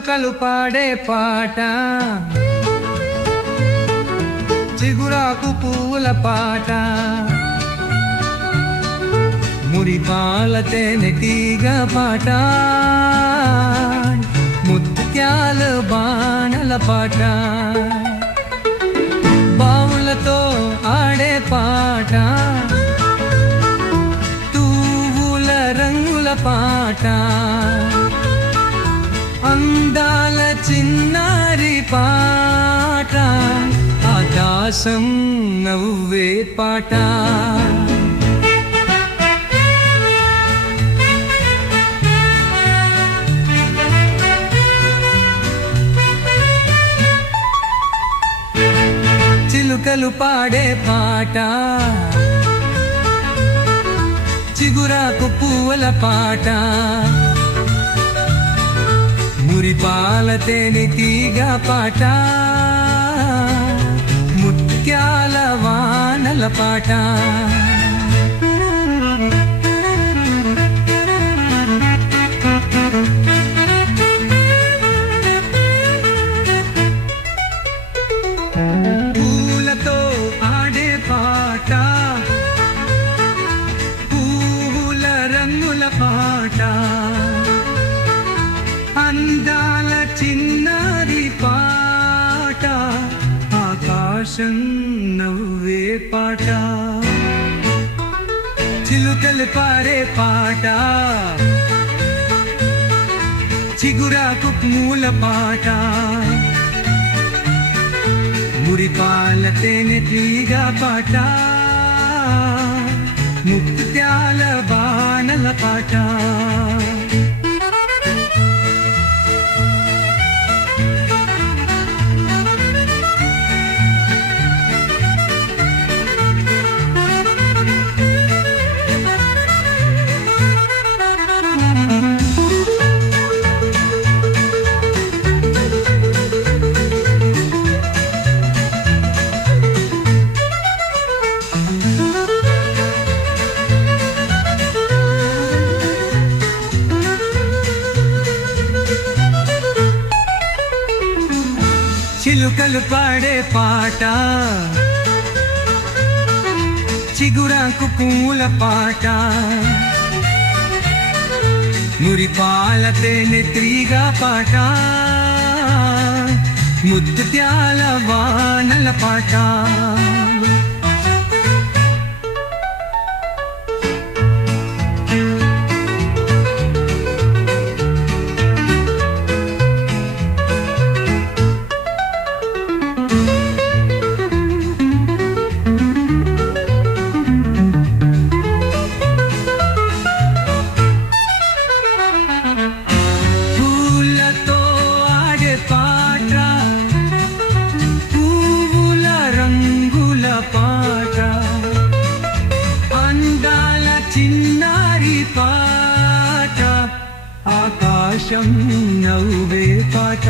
చిలుకలు పాడే పాట, చిగురాకు పువ్వుల పాట, మురిపాల తేనెటీగ పాట, ముత్యాల బాణల పాట, బావులతో ఆడే పాట, తూవుల రంగుల పాట, అందాల చిన్నారి పాట, ఆకాశం నవ్వే పాట. చిలుకలు పాడే పాట, చిగురాకు పువ్వుల పాట, మురిపాల తేనెటీగ పాట, ముత్యాల వానల పాట. పూలతో ఆడే పాట, పూల రంగుల పాట, అందాల చిన్నారి పాట, ఆకాశం నవ్వే పాట. చిలుకలు పాడే పాట, చిగురాకు మూల పాట, మురిపాల తేనెటీగ పాట, ముత్యాల బాణల పాట. చిలుకలు పాడే పాట, చిగురాకు పువ్వుల పాట, మురిపాల తేనెటీగ పాట, ముత్యాల వానల పాట. చిన్నారి పాట, ఆకాశం నవ్వే పాట.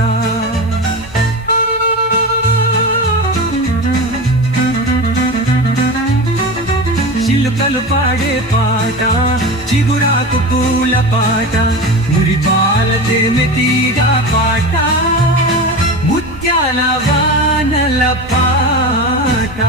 చిలుకలు పాడే పాట, చిగురాకు పూల పాట, మురిపాల తేనెటీగ పాట, ముత్యాల వానల పాట.